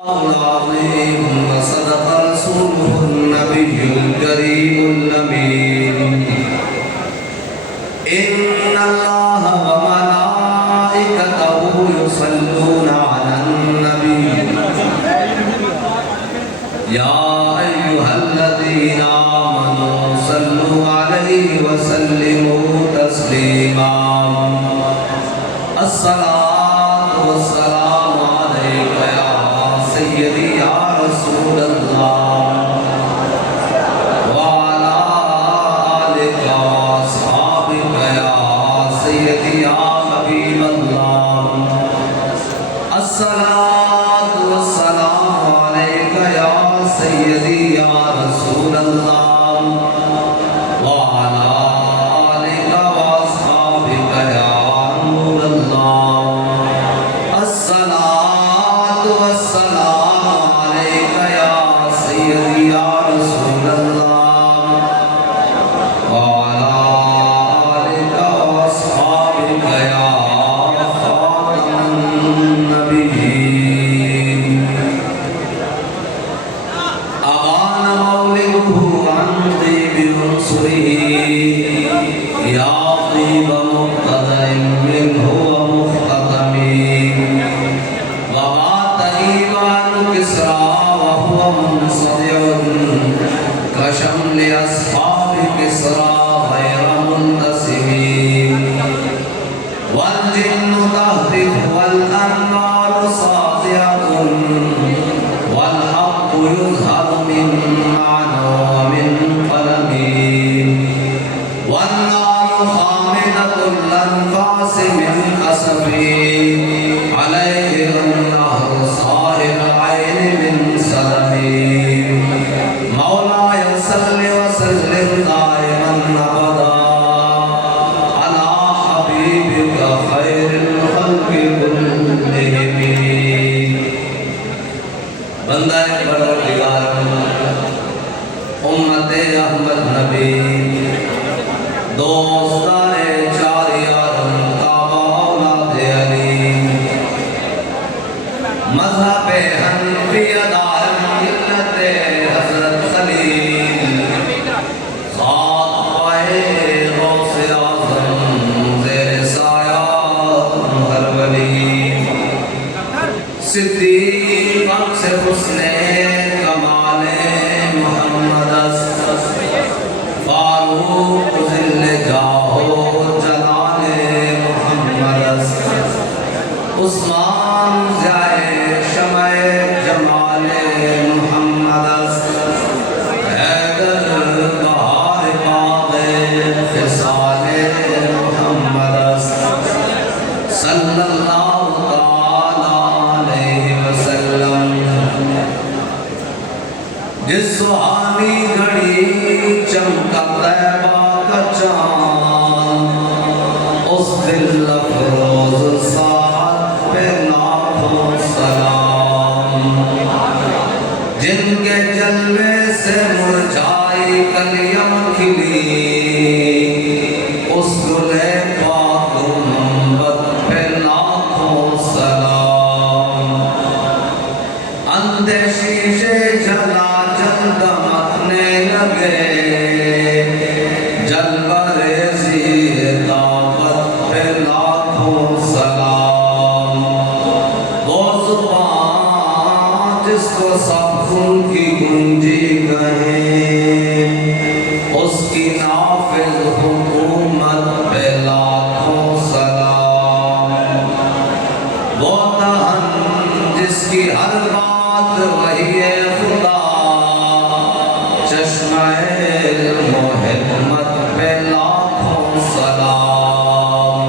العظيم وصدق رسوله النبي الكريم الأمين إن الله وملائكته يصلون على النبي يا أيها الذين آمنوا صلوا عليه وسلموا تسليما الصلاة والسلام عليك يا سيدي يا رسول الله وعلى آلك وأصحابك يا سيدي يا حبيب الله الصلاة والسلام عليك يا سيدي يا رسول الله وعلى آلك وأصحابك يا نور الله الصلاة والسلام عليك يا سيدي يا رسول الله وعلى آلك وأصحابك يا خاتم النبيين أبان مولده عن طيب عنصره يا طيب مقتدى منه ومختتم وبات إيمان كسرى وهو منصدع كشمل أصحاب كسرى غير منتسم والجن تهتف والأنوار ساطعة والحق يظهر من معنى ومن قلم والنار خامدة الأنفاس من أسف عليه النهر صاحب عين من سلم مولاي صل وسلم دائما أبدا على حبيبك خير الخلق كلهم بندہ پروردگار امت احمد نبی دوستان چار یارم تابع اولاد علی مذہب حنفی دائم ملت حضرت خلیل خاطبہ غوث اعظم زیر سایہ ہر ولی صدیق سے حسن کمال محمد فاروق ذل جاہ جلال محمد عثمان ضیائے شمع جمال محمد حیدر بہار باغ خصال محمد صلی اللہ تعالی وسلم جس سہانی گھڑی چمکا طیبہ کا چاند اس دل افروز ساعت پہ لاکھوں سلام جن کے جلوے سے مرجھائی کلیاں کھلی اس گلے پاک گنبد پہ لاکھوں سلام اندھے شیشے جلا جل دمکنے لگے جلوہ ریزی طاقت پہ لاکھوں سلام وہ زبان جس کو سب خون کی گنجی کہیں اس کی نافذ حکومت پہ لاکھوں سلام وہ دہن جس کی ہر بات وہی ہے خدا چشمہ علم و حکمت پہ لاکھوں سلام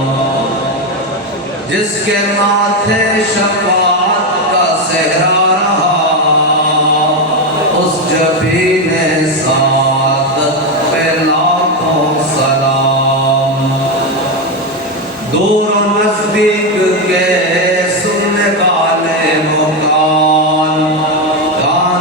جس کے ماتھے شفاعت کا صحرا رہا اس جبین سعادت پہ لاکھوں سلام دور و نزدیک کے سننے والے مکان کان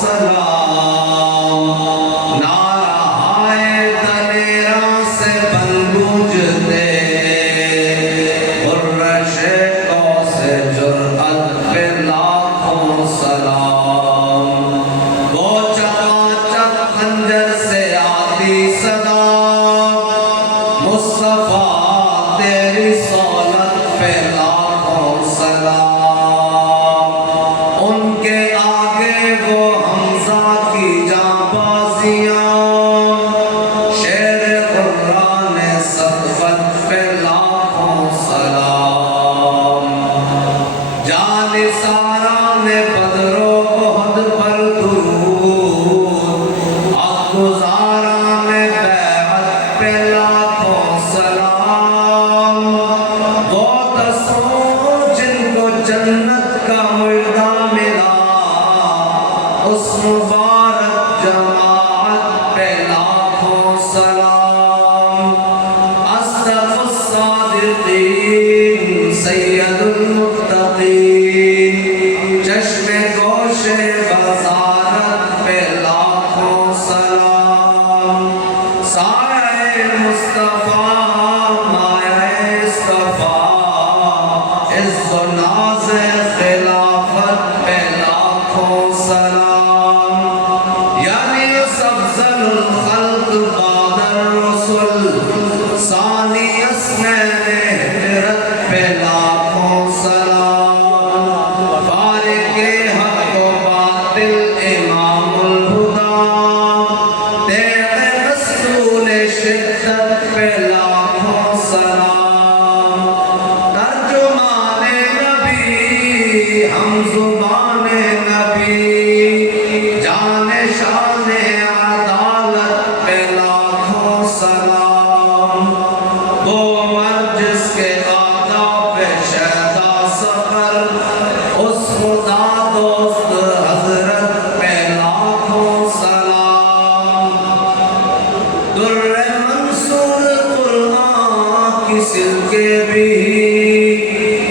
سلام نعرہ دلیرا سے بن گونجتے قرش کو سے جرأت پہ لاکھوں سلام وہ چکاچک خنجر سے آتی صدا مصطفیٰ تیری صولت پہ لاکھوں سلام ان کے آگے وہ حمزہ کی جانبازیاں شیر قرآن صدفت پہ لاکھوں سلام جان ساران بدر و احد پر درود عقدزاران بیعت پہ لاکھوں سلام وہ تسوں جن کو جنت کا مردہ ملا اس مبارک جماعت پہ لاکھوں سلام اصدق الصادقین سید المتقین چشم گوش بصارت پہ لاکھوں سلام سایہ مصطفیٰ مایہ اصطفیٰ عز و ناز خلافت پہ لاکھوں سلام یعنی افضل الخلق بعد الرسل ثانی اسمین ہجرت پہ لاکھوں سلام فارق حق و باطل امام الہدا تیغ رسول شدت پہ لاکھوں سلام ترجمان نبی ہم زبان نبی جان شان عدالت پہ لاکھوں سلام وہ مرد جس کے آداب شہدہ سفر اس خدا دوست حضرت پہ لاکھوں سلام در منصور قرآن کی سلکے بھی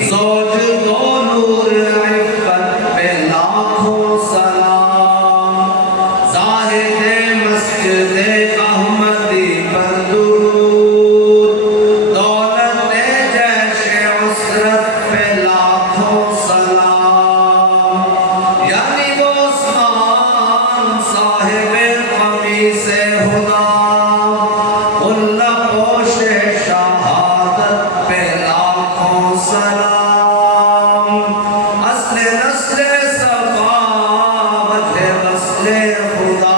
زوج دو نور عفت پہ لاکھوں سلام زاہد مسجد احمدی پر درود دولت جیش عسرت پہ لاکھوں سلام یعنی وہ عثمان صاحب قمیص ہدا اللہ پوش شہادت پہ لاکھوں سلام اصل نسل صفا وجہ وصل خدا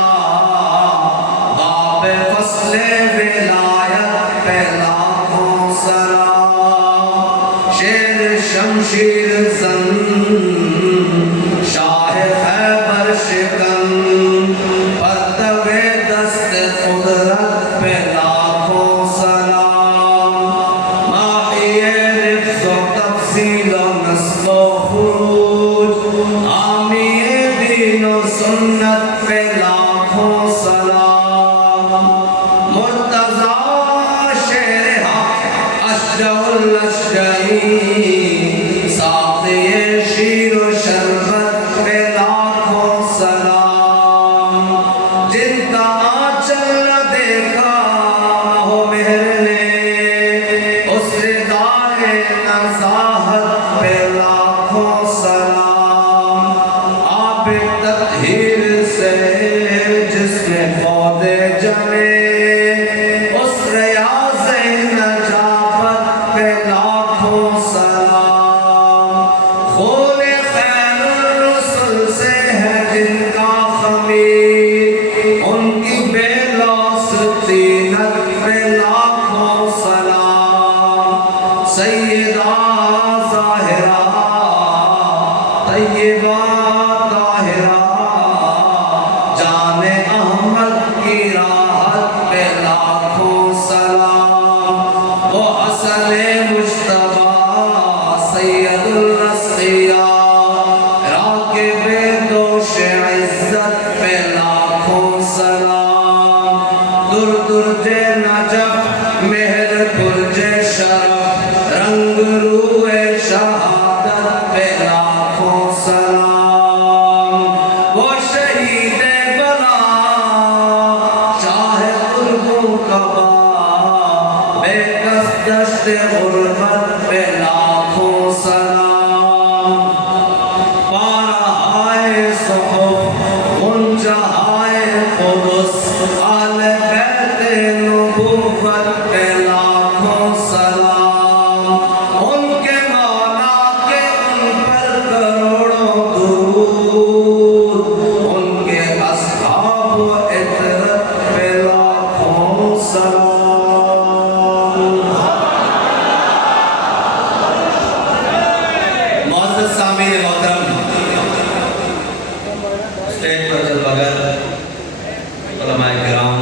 باب فصل ولایت پہ لاکھوں سلام شیر شمشیر زن شاہ خیبر شکن پرتو دست قدرت پہ لاکھوں سلام ماحی رفظ و تفصیل و نسل و خروج حامی دین و سنت پہ لاکھوں سلام مرتضی شیر حق اشجع الاشجعی ساقی شیر و شربت پہ لاکھوں سلام جن کا آنچل نہ دیکھا ہو مہر نے اس ردائے نزاہت پہ لاکھوں سلام آپ تطہیر سے جس میں پودے جمے اس ریاض نجابت پہ لاکھوں سلام خون خیر الرسل سے ہے جن کا خمیر ان کی بے لوث طینت پہ لاکھوں سلام سیدہ ظاہرہ طیبہ طاہرہ جان احمد کی راحت پہ لاکھوں سلام وہ حسن مجتبیٰ سید الاسقیاء راکب دوش عزت پہ لاکھوں سلام در درج نجف مہر برج شرف رنگ روح شہادت پہ لاکھوں سلام وہ شہید شہید بلا شاہ قربوں کا با بے کس دشت غربت پہ لاکھوں سلام پارہائے صحف منجہائے قدس آل بیت نبوت پہ لاکھوں سلام ان کے مولا کے ان پر کروڑوں درود ان کے اصحاب و عطرت پہ لاکھوں سلام معزز سامعین محترم اسٹیج پر جلوہ گر علماء کرام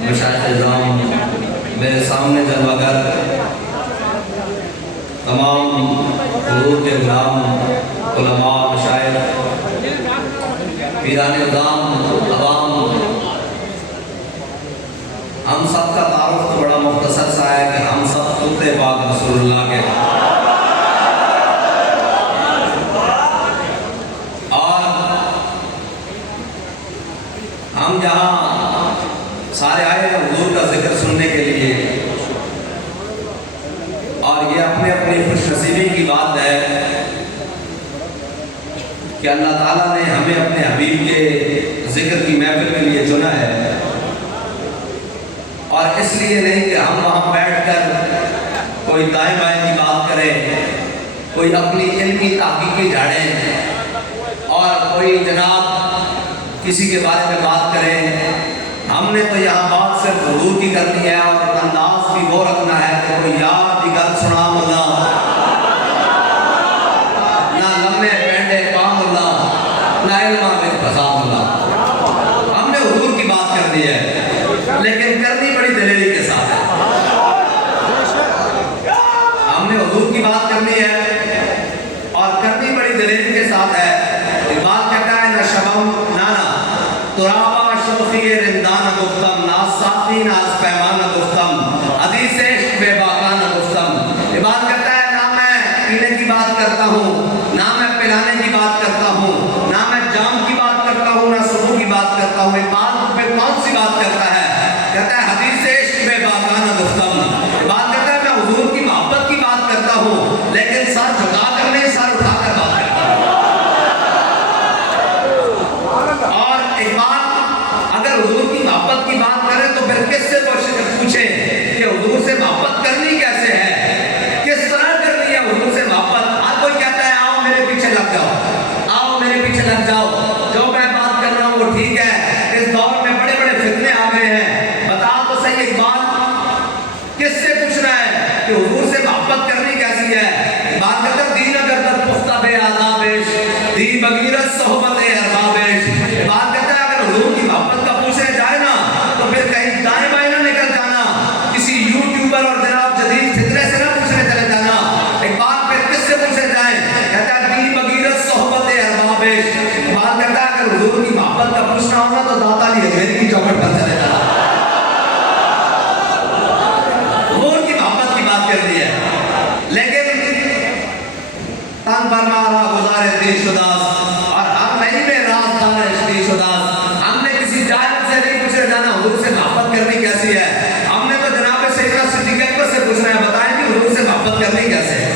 مشائخ اعظام میرے سامنے جلوہ گر تمام حضور کے غلام علماء مشائخ پیران اعظام عوام ہم سب کا تعارف تو بڑا مختصر سا ہے کہ ہم سب خطے پاک رسول اللہ کے ہم جہاں سارے آئے ہیں حضور کا ذکر سننے کے لیے اور یہ اپنے اپنی خوش نصیبی کی بات ہے کہ اللہ تعالیٰ نے ہمیں اپنے حبیب کے ذکر کی محفل کے لیے چنا ہے اور اس لیے نہیں کہ ہم وہاں بیٹھ کر کوئی دائیں بائیں کی بات کریں کوئی اپنی علمی تحقیقی جھاڑیں اور کوئی جناب کسی کے بارے میں بات کریں ہم نے تو یہاں بات صرف حضور کی کرنی ہے اور انداز بھی وہ رکھنا ہے کہ کوئی یار کی گل سنا ملا نہ لمحے پینڈے پام ملا نہ علمہ میں پھنسا ملا ہم نے حضور کی بات کرنی ہے لیکن کرنی بڑی دلیری کے ساتھ ہے ہم نے حضور کی بات کرنی ہے اور کرنی بڑی دلیری کے ساتھ ہے بات کہتا ہے نہ شبم نانا ترابا شوخی رندان گفتم ناز ساتھی ناز پیمان گفتم حدیث عشق بے باقان گفتم یہ بات کہتا ہے نہ میں پینے کی بات کرتا ہوں نہ میں پلانے کی بات کرتا ہوں نہ میں جام کی بات کرتا ہوں نہ سبو کی بات کرتا ہوں یہ بات پہ کون سی بات کرتا ہے کہتا ہے حدیث عشق بے باقان گفتم یہ بات کہتا ہے میں حضور کی محبت کی بات کرتا ہوں لیکن سر جھکا کر نہیں سر اٹھا کر بات کرتا ہوں اور ایک بات اگر حضور کی محبت کی بات کریں تو پھر کس سے پوچھیں کہ حضور سے محبت کرنی کیسے ہے کس طرح کرنی ہے حضور سے محبت آج کوئی کہتا ہے آؤ میرے پیچھے لگ جاؤ آؤ میرے پیچھے لگ جاؤ جو میں بات کر رہا ہوں وہ ٹھیک ہے اس دور میں بڑے بڑے فتنے آ گئے ہیں بتا تو صحیح ایک بات کس سے پوچھنا ہے کہ حضور سے محبت کرنی کیسی ہے بات کرتا دین اگر در پختہ بے آدابش دی بغیرت صحبت اربابش بات کرتا ہے اگر حضور کی محبت کا پوچھنے جائے نا تو پھر کہیں دائیں بائیں نہ نکل جانا کسی یوٹیوبر اور جناب جدید فتنے سے نہ پوچھنے چلے جانا ایک بات پھر کس سے پوچھنے جائیں کہتا ہے دی بغیرت صحبت اربابش بات کرتا ہے اگر حضور کی محبت کا پوچھنا ہونا تو داتا علی حجویری کی چوکھٹ پر چلے جانا حضور کی محبت کی بات کرتی ہے لیکن تن پر مارا گزارے دیش اداس اور ہم نہیں میں راز دانا دیش اداس ہم نے کسی جاہل سے نہیں پوچھنے جانا حضور سے محبت کرنی کیسی ہے ہم نے تو جناب سیدنا صدیق اکبر سے پوچھنا ہے بتائیں کہ حضور سے محبت کرنی کیسے ہے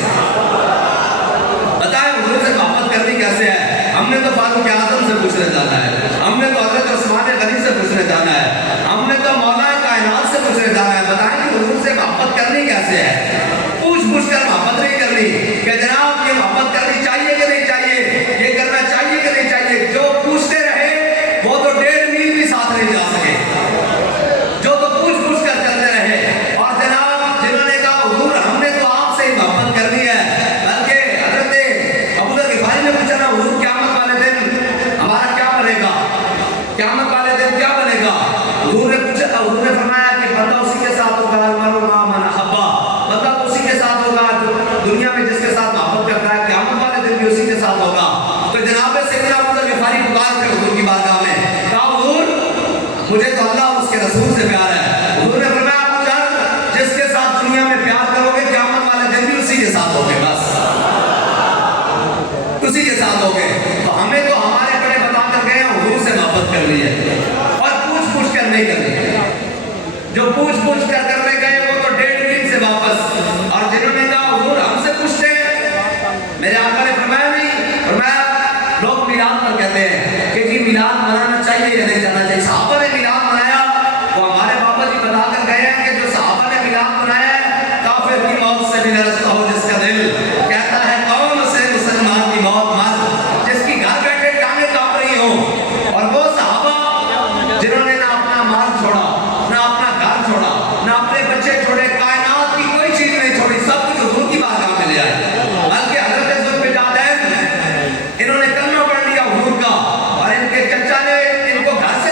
بتائیں حضور سے محبت کرنی کیسے ہے ہم نے تو فاروق اعظم سے پوچھنے جانا ہے ہم نے تو حضرت عثمان غنی سے پوچھنے جانا ہے ہم نے تو مولا کائنات سے پوچھنے جانا ہے بتائیں کہ حضور سے محبت کرنی کیسے ہے پوچھ کر محبت نہیں کرنی کہ جناب یہ محبت کرنی چاہیے کہ نہیں چاہیے یہ کرنا چاہیے کہ نہیں چاہیے جو پوچھتے رہے وہ تو 1.5 میل بھی ساتھ نہیں جا سکے جو تو پوچھ کر چلتے رہے اور جناب جنہوں نے کہا حضور ہم نے تو آپ سے ہی محبت کرنی ہے بلکہ حضرت ابو ذر غفاری نے پوچھا نا حضور قیامت والے دن ہمارا کیا بنے گا قیامت والے دن کیا بنے گا حضور نے پوچھا حضور نے فرمایا کہ بندہ اسی کے ساتھ ہوگا المرء مع من احب بندہ تو اسی کے ساتھ ہوگا دنیا میں جس کے ساتھ محبت کرتا ہے قیامت والے دن بھی اسی کے ساتھ ہوگا تو جناب سیدنا ابو ذر غفاری پکار کر حضور کی بارگاہ میں کہا حضور مجھے تو اللہ اور اس کے رسول سے پیار ہے حضور نے فرمایا ابو ذر جس کے ساتھ دنیا میں پیار کرو گے قیامت والے دن بھی اسی کے ساتھ ہوگے بس اسی کے ساتھ ہوگے تو ہمیں تو ہمارے بڑے بتا کر گئے کرنی ہے اور پوچھ پوچھ کر نہیں کرنی. جو پوچھ پوچھ کر کرنے گئے وہ تو 1.5 دن سے واپس. اور جنہوں نے کہا حضور ہم سے پوچھتے ہیں, میرے آقا نے فرمایا نہیں. فرمایا لوگ میلاد پر کہتے ہیں کہ جی میلاد منانا چاہیے یا نہیں جانا چاہیے. صحابہ نے میلاد منایا, وہ ہمارے بابا جی بتا کر گئے ہیں کہ جو صحابہ نے میلاد منایا ہے کافر کی موت سے بھی لرزتا ہو جس کا دل. کہتا ہے کون سے مسلمان کی موت مر جس کی گھر بیٹھے ٹانگیں کانپ رہی ہوں. اور وہ صحابہ جنہوں نے نہ اپنا مال چھوڑا, نہ اپنا گھر چھوڑا, نہ اپنے بچے چھوڑے, کائنات کی کوئی چیز نہیں چھوڑی, سب کچھ حضور کی بارگاہ میں لے آئے. بلکہ حضرت ذوالفقار انہوں نے کلمہ پڑھ لیا حضور کا, اور ان کے چچا نے ان کو گھر سے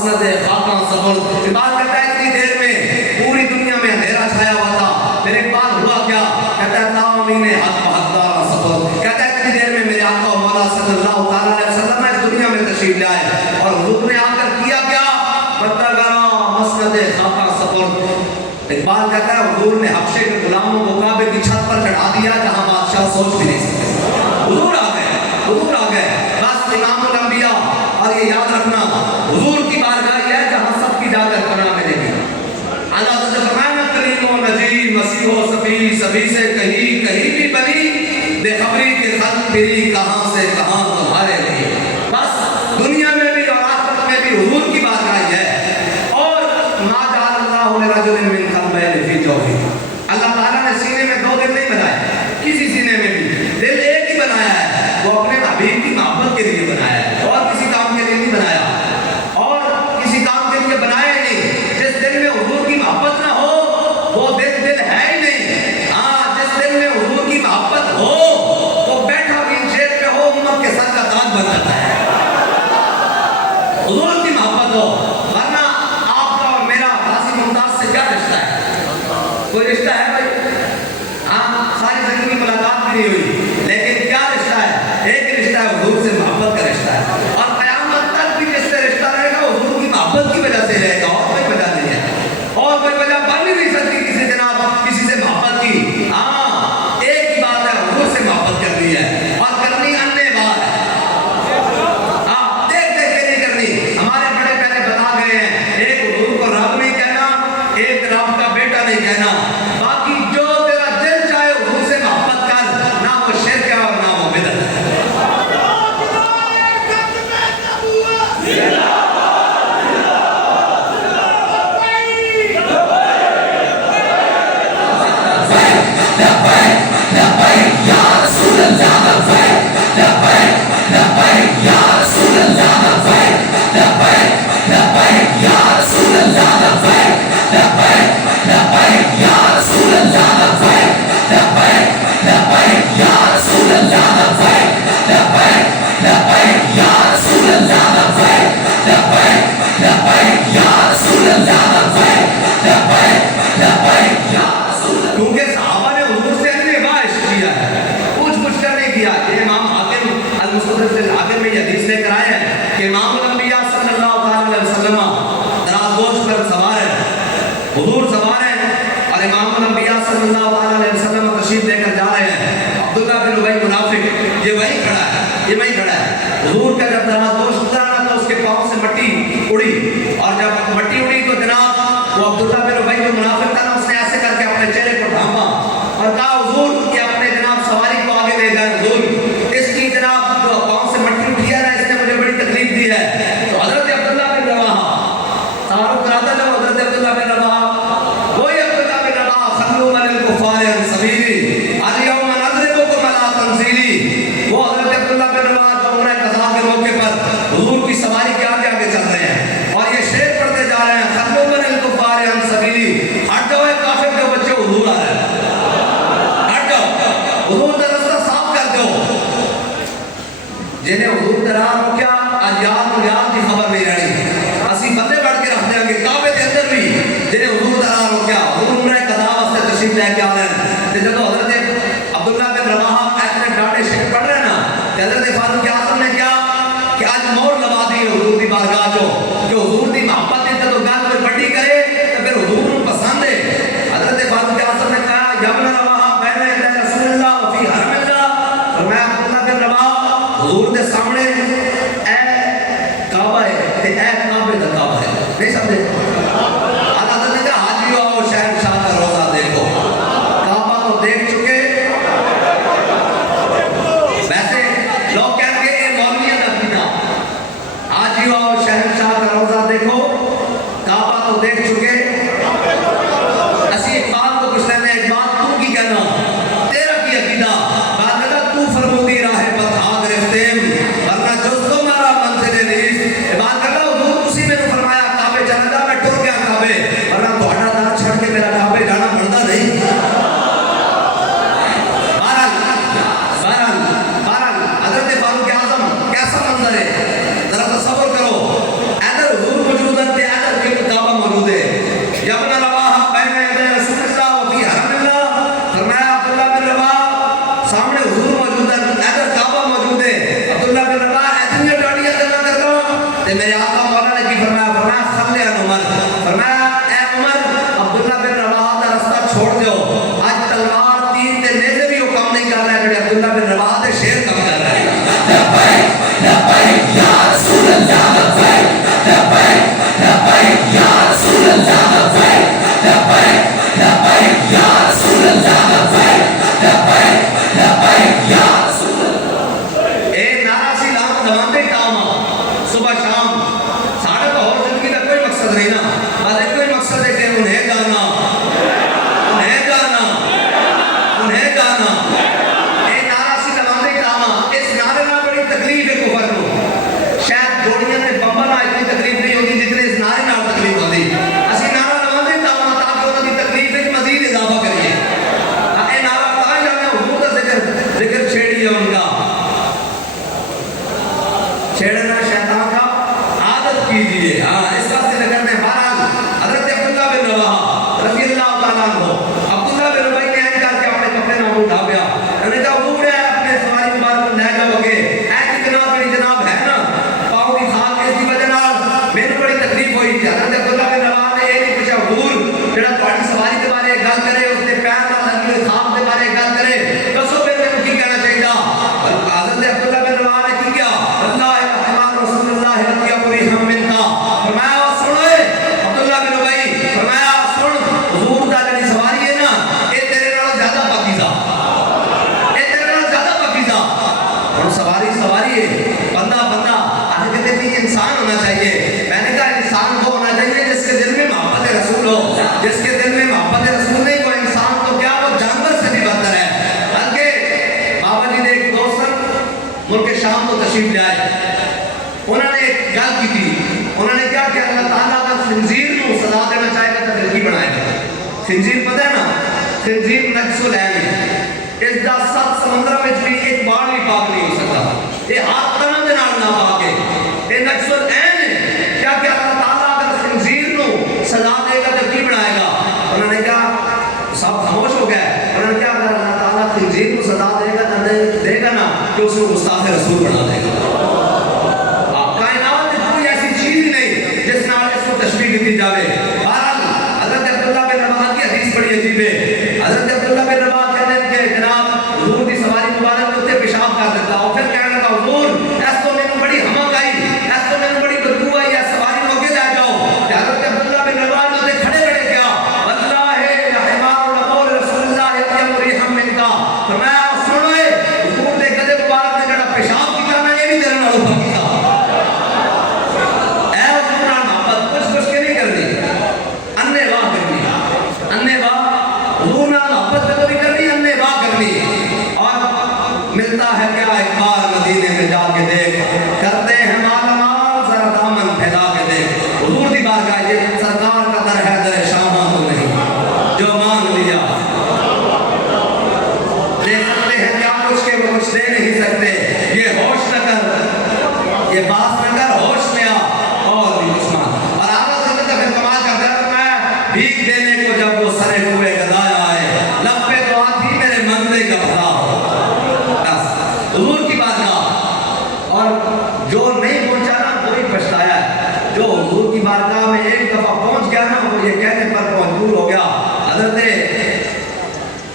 مسند خاکاں سپرد. اقبال کہتا ہے اتنی دیر میں پوری دنیا میں اندھیرا چھایا ہوا تھا. پھر اقبال ہوا کیا؟ کہتا ہے تاؤمین حق بحقدار سپرد. کہتا ہے اتنی دیر میں میرے آقا و مولا صلی اللہ تعالیٰ علیہ وسلم اس دنیا میں تشریف لائے اور حضور نے آ کر کیا کیا؟ بندگاں مسند خاکاں سپرد. اقبال کہتا ہے حضور نے حبشے کے غلاموں کو کعبے کی چھت پر چڑھا دیا جہاں بادشاہ سوچ بھی نہیں سکتے. حضور آ گئے، حضور آ گئے. بس امام الانبیاء. اور یہ یاد رکھنا حضور کی بارگاہ یہ ہے جہاں سب کی جا کر پناہ ملے گی. اللہ تعالیٰ نے فرمایا کلیم و نجی مسیح و صفی سبھی سے کہیں کہیں بھی بنی بے خبری کے خط پھری کہاں سے کہاں تمہارے لیے. بس دنیا میں بھی اور آخرت میں بھی حضور کی بارگاہ ہے. اور ما جعل اللہ لرجل من قلبین فی جوفہ. اللہ تعالیٰ نے سینے میں دو دل نہیں بنائے، کسی سینے میں بھی دل ایک ہی بنایا ہے. وہ اپنے حبیب کی محبت کے لیے بنایا ہے اور کسی کام کے لیے نہیں بنایا. اور کسی کام کے لیے بنایا ہی نہیں. جس دل میں حضور کی محبت نہ ہو وہ دل ہے ہی نہیں. ہاں جس دل میں حضور کی محبت ہو وہ بیٹھا بھی چیئر پہ ہو امت کے سر کا تاج بناتا ہے. حضور کی محبت ہو. ورنہ آپ کا اور میرا غازی ممتاز سے کیا رشتہ ہے؟ کوئی رشتہ ہے بھائی؟ ہاں ساری زندگی ملاقات بھی نہیں ہوئی لیکن کیا رشتہ ہے؟ ایک رشتہ ہے حضور سے محبت کا رشتہ ہے. اور قیامت تک بھی جس سے رشتہ رہے گا حضور کی محبت کی وجہ سے رہے گا اور کوئی وجہ نہیں ہے. اور کوئی وجہ بن ہی نہیں سکتی کسی جناب کسی سے محبت کی. ہاں ایک ہی بات ہے حضور سے محبت کرنی ہے اور کرنی انے بات ہے. ہاں دیکھ دیکھ کے نہیں کرنی. ہمارے بڑے پہلے بتا گئے ہیں ایک حضور کو رب نہیں کہنا، ایک رب کا بیٹا نہیں کہنا. باقی جو تیرا دل چاہے حضور سے محبت کر، نہ وہ شرک ہے اور نہ وہ بدعت ہے. کیونکہ صحابہ نے حضور سے انوی عشق کیا ہے، پوچھ پوچھ کر نہیں کیا. یہ امام حاکم المستدرک الحاکم میں یہ حدیث لے کر آئے ہیں کہ امام الانبیاء صلی اللہ تعالی علیہ وسلم دراز گوش پر سوار ہیں، حضور سوار ہیں اور امام الانبیاء صلی اللہ تعالی علیہ وسلم تشریف لے کر جا رہے ہیں. عبداللہ بن ابی منافق یہ وہیں کھڑا ہے، یہ وہیں کھڑا ہے. حضور کا جب دراز گوش گزرا نا تو اس کے پاؤں سے مٹی اڑی اور جب مٹی اڑی تو جناب وہ عبداللہ بن ابی جو منافق تھا نا اس نے ایسے کر کے اپنے چہرے کو ڈھانپا اور کہا حضور کہ اپنے جناب سواری کو آگے لے جائیں. حضور اس کی جناب جو پاؤں سے مٹی اٹھی ہے نا اس نے مجھے بڑی تکلیف دی ہے. تو حضرت عبداللہ بن رواحہ تعارف کراتا جب حضرت عبداللہ بن رواحہ وہی عبداللہ بن رواحہ خلو من الکفار عن سبیلی الیوم نضربکم علی تنزیلی. وہ حضرت عبداللہ بن رواحہ جو عمرہ قضاء کے موقع پر حضور کی سواری کے آگے آگے چل رہے ہیں اور یہ شعر پڑھتے جا رہے ہیں خلو من الکفار عن سبیلی. ہٹ جاؤ کافر کے بچے حضور آ رہے ہیں، ہٹ جاؤ حضور کا رستہ صاف کر دو. جنہیں حضور درار ہو کیا آج یاد و یاد کی خبر نہیں رہی. اسی بندے بڑھ کے رکھ دیں گے کعبے کے اندر بھی جنہیں حضور درار ہو کیا حضور عمرہ قضاء واسطے تشریف لے کے آ رہے ہیں. کہ جب حضرت عبداللہ بن رواحہ اتنے ڈاٹے شعر پڑھ رہے ہیں نا کہ حضرت فاروق اعظم نے کیا کہ آج مور لگا دی حضور کی بارگاہ جو حضور کی محبت کی تو گل کوئی بڑی کرے تو پھر حضور کو پسند ہے. حضرت فاروق اعظم نے کہا یا ابن رواحہ بین یدی رسول اللہ وفی حرم اللہ. فرمایا عبداللہ بن رواحہ حضور کے سامنے اے کعبہ ہے تے اے کعبے کا کعبہ ہے. نہیں سمجھے؟ حضرت نے کہا حاجیو آؤ شہنشاہ کا روزہ دیکھو. کعبہ تو دیکھ چکے. ویسے لوگ کہتے ہیں یہ مولویوں کا عقیدہ. حاجیو آؤ شہنشاہ کا روزہ دیکھو. کعبہ تو دیکھ چکے. اسی اقبال کو کچھ لینے اقبال تو کی کہنا تیرا کی عقیدہ بات کہتا تو فرمودی راہ بتا گرفتیم ورنہ جز تمہارا منزل نیست. اقبال کہتا حضور اسی میں نے فرمایا کعبے چلا جا فرمایا خلی عن عمر، فرمایا اے عمر عبداللہ بن رواحہ کا راستہ چھوڑ دیو، آج تلوار تیر تے نیزے بھی وہ کام نہیں کر رہا ہے جڑے عبداللہ بن رواحہ دے شیر کام کر رہا ہے. لبیک لبیک یا رسول اللہ، لبیک لبیک لبیک یا رسول اللہ، لبیک لبیک لبیک یا رسول اللہ، لبیک لبیک لبیک یا رسول اللہ. اے نعرہ سی لام دواندے کام صبح شام ساڑھے تو اور زندگی کا کوئی مقصد نہیں نا، بس ایک کوئی مقصد ہے کہ انہیں جانا انہیں جانا انہیں جانا. اے نعرہ سی دواندے کام، اس نعرے نہ بڑی تکلیف ہے کفر کو. شاید جوڑیاں نے بمبا نہ اتنی تکلیف نہیں ہوتی جتنے اس نعرے نہ تکلیف ہوتی. اسی نعرہ دواندے کام تاکہ انہوں کی تکلیف میں مزید اضافہ کریے. اے نعرہ بتا جانے حضور کا ذکر چھیڑی ہے ان کا، چھیڑنا شیطان کا عادت کیجئے. ہاں اس کا سے کرنے بہرحال حضرت عبداللہ بن رواحہ رضی اللہ تعالیٰ عنہ، عبداللہ بن رواحہ نے این کر کے اپنے کپڑے نہ اٹھا پیا. انہوں نے کہا حضور ہے اپنے سواری مبارک لے جاؤ گے، اے کی جناب میری جناب ہے نا پاؤں کی کھال کے اس کی وجہ نال میرے بڑی تکلیف ہوئی تھی. حضرت عبداللہ بن رواحہ نے یہ نہیں پوچھا حضور جڑا تہاڈی سواری کے بارے گل کرے اس کے پیر نال لگی ہوئی کھال کے بارے گل کرے دسو پھر میں کی کہنا چاہیے. حضرت عبداللہ بن رواحہ نے کی کیا؟ اللہ الرحمن رسول اللہ رضی اللہ منکا، فرمایا سنو عبداللہ بن رواحہ، فرمایا سن حضور دا جڑی سواری ہے نا اے تیرے نال زیادہ پاکیزہ، اے تیرے نال زیادہ پاکیزہ. اور سواری ہے بندہ آج کہتے ہیں انسان ہونا چاہیے. میں نے کہا انسان وہ ہونا چاہیے جس کے دل میں محبت رسول ہو. جس کے دل میں محبت رسول نہیں وہ انسان تو کیا وہ جانور سے بھی بدتر ہے. بلکہ بابا جی نے ایک دوست ملک شام کو تشریف لے آئے، انہوں نے ایک گل کی تھی. انہوں نے کیا کہ اللہ تعالیٰ کا خنزیر کو سزا دینا چاہے گا تو دل کی بنائے گا. خنزیر پتہ ہے نا، خنزیر نجس العین ہے، اس دا 7 سمندر میں بھی ایک بار بھی پاک نہیں ہو سکتا. یہ ہاتھ تنم دے نال نہ پاک ہے، یہ نجس العین ہے. کیا کہ اللہ تعالیٰ اگر خنزیر کو سزا دے گا تو کی بنائے گا. انہوں نے کہا سب خاموش ہو گئے. انہوں نے کہا اگر اللہ تعالیٰ خنزیر کو سزا دے گا دے گا نا کہ اس کو گستاخ رسول بنا دے گا. کائنات میں کوئی ایسی چیز نہیں جس نال اس کو تشبیہ دی جاوے. بہرحال حضرت عبداللہ بن رواحہ کی حدیث بڑی عجیب ہے. حضرت عبداللہ بن رواحہ کہتے ہیں کہ جناب حضور کی سواری مبارک اتنے پیشاب کر دیتا اور پھر کہنے لگا حضور ایس تو میں بڑی ہمک آئی، ایس تو میں بڑی بدبو آئی، ایس سواری کو آگے لے جاؤ. کہ حضرت عبداللہ بن رواحہ نے کھڑے کھڑے کیا اللہ ہے رحمان الرحمن رسول اللہ یقیم منکا، فرمایا سنو حضور دے گدے مبارک نے جڑا پیشاب کیا نا یہ بھی تیرے نال پاکی تھا. اے حضور نال محبت کچھ کے نہیں کرنی، انے واہ کرنی، انے واہ حضور نال محبت تو بھی کرنی، انے واہ کرنی. اور ملتا ہے کیا ایک بار مدینے میں جا کے دیکھ، کرتے ہیں مال مال ذرا دامن پھیلا کے دیکھ. حضور دی بارگاہ یہ سرکار کا در ہے در شاہاں تو نہیں جو مانگ لیا دے سکتے ہیں کیا کچھ کے وہ کچھ دے نہیں سکتے. یہ ہوش نہ کر، یہ باس نہ کر، ہوش میں آ اور بھی دشمن. اور آقا صلی اللہ علیہ وسلم پھر کمال کا درد میں بھیک دینے کو جب وہ سرے ہوئے گدایا آئے لب پہ دعا تھی میرے منگلے کا بھلا ہو. حضور کی بارگاہ، اور جو نہیں پہنچا نا وہی پچھتایا ہے. جو حضور کی بارگاہ میں ایک دفعہ پہنچ گیا نا وہ یہ کہنے پر مجبور ہو گیا. حضرت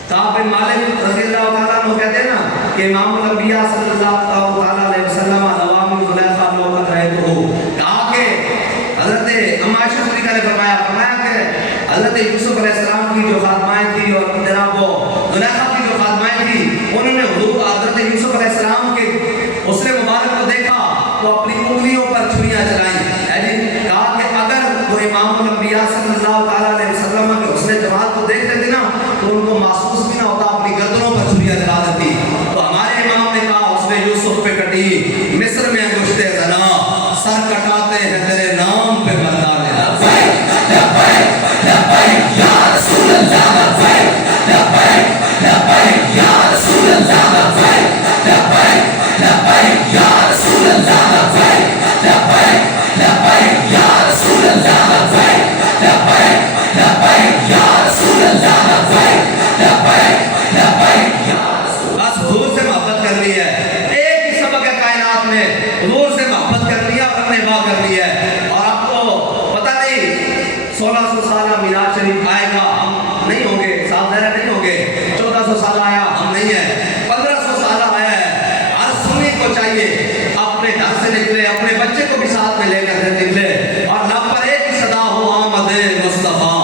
کعب بن مالک رضی اللہ تعالیٰ عنہ کہتے ہیں نا کہ امام الانبیاء صلی اللہ تعالیٰ علیہ وسلم عوام زلیخا لوقت رہے تو کہا کہ حضرت اما عائشہ صدیقہ نے فرمایا کہ حضرت یوسف علیہ السلام کی جو خادمائیں تھی اور جناب وہ زلیخا کی جو خادمائیں تھی انہوں نے حضور حضرت یوسف علیہ السلام کے حسن مبارک کو دیکھا تو اپنی انگلیوں پر چھریاں چلائیں. کہا کہ اگر وہ امام الانبیاء صلی اللہ تعالیٰ علیہ وسلم کے حسن جمال کو دیکھتے تھے نا تو ان کو محسوس بھی نہ ہوتا، اپنی گردنوں پر چھریاں چلا دیتی. تو ہمارے امام نے کہا اس نے یوسف پہ کٹی مصر میں انگشت زنا، سر کٹاتے ہیں تیرے نام پہ مردان. 1600 سالہ میلاد شریف آئے گا، ہم نہیں ہوں گے، صاحب ظاہر نہیں ہوں گے۔ 1400 سالہ آیا، ہم نہیں ہیں۔ 1500 سالہ آیا ہے۔ ہر سنی کو چاہیے اپنے گھر سے نکلے، اپنے بچے کو بھی ساتھ میں لے کر نکلے اور لب پر ایک ہی صدا ہو، آمد مصطفیٰ۔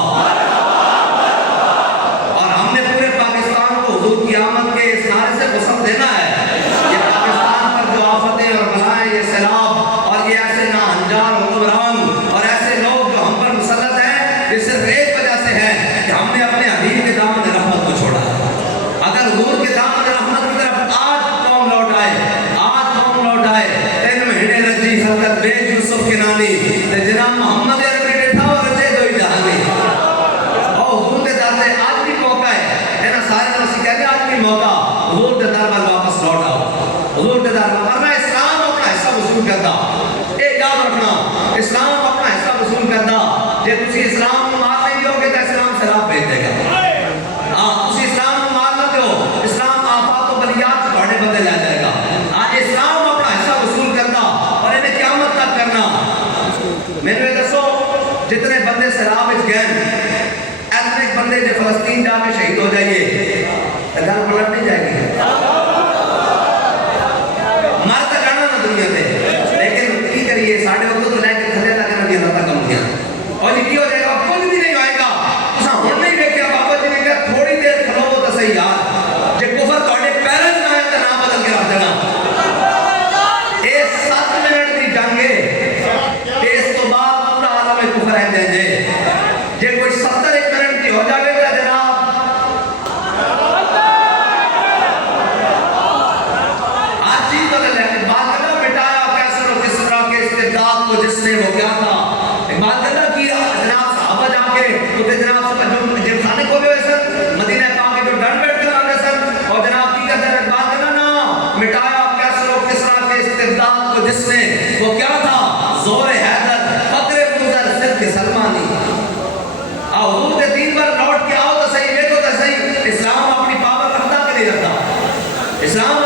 اور ہم نے پورے پاکستان کو حضور کی آمد کے اس نعرے سے غسل دینا ہے۔ یہ پاکستان پر جو آفتیں اور بلائیں، یہ سیلاب اور یہ ایسے ناہنجار حکمران اور ایسے لوگ جو ہم پر مسلط ہیں، یہ صرف ایک وجہ سے ہے کہ ہم نے اپنے حبیب کے دامن رحمت کو چھوڑا ہے۔ اگر حضور کے دامن رحمت کی طرف آج قوم لوٹ آئے، تین مہینے رجی حضرت بے یوسف کے نانی تے جناب محمد عربی ڈٹھا اور رجے دوئی جہانی۔ اور حضور کے در سے آج بھی موقع ہے نا، سارے ناسی کہتے ہیں آج بھی موقع، حضور کے در پر واپس لوٹ آؤ، حضور کے در پر، ورنہ اسلام اپنا حصہ وصول کرتا۔ اے یاد رکھنا، اسلام اپنا حصہ وصول کرتا۔ جے تسی اسلام کو مار نہیں دیو گے تو اسلام سلاب بھیج دے گا۔ ہاں، تسی اسلام کو مار نہ دیو، اسلام آفات و بلیات سے تھوڑے بدل آ جائے گا۔ اسلام اپنا حصہ وصول کرنا اور انہیں قیامت تک کرنا۔ میں نے دسو جتنے بندے سیلاب اس گئے، ایتنے بندے جو فلسطین جا کے شہید ہو جائیے، گل پلٹ نہیں جائے گی، مر تو جانا نا دنیا سے، لیکن کی کریے ساڑھے وقت تو لے کے تھلے تک نبی اللہ تک ہم کیا، اور یہ کی ہو جائے گا، کچھ بھی نہیں آئے گا۔ اساں ہن نہیں دیکھیا بابا جی نے کہا تھوڑی دیر کھلو تو صحیح یار، جے کفر تھوڑے پیروں نہ آئے تو نہ بدل کے رکھ دینا۔ اس 7 منٹ دی جنگے اس تو بعد پورا عالم کفر ہے دیں جے جے کوئی 70 منٹ کی ہو جاوے گا جناب، ہر چیز کو لے بات کرنا مٹایا کیسر و کسرا کے استبداد کو جس نے، وہ کیا تھا بات کرنا کی جناب صحابہ جا کے تو جناب سے جب خانے کھولے ہوئے سن مدینہ پاک کے جو ڈن بیٹھ کر آگے سن اور جناب کی کہتے ہیں بات کرنا نا مٹایا کیسر و کسرا کے استبداد کو جس نے، وہ کیا تھا زور حیدر فقر مزر صدق سلمانی۔ حضور کے دین پر لوٹ کے آؤ تو صحیح، دیکھو تو صحیح، اسلام اپنی پاور رکھتا کہ نہیں رکھتا؟ اسلام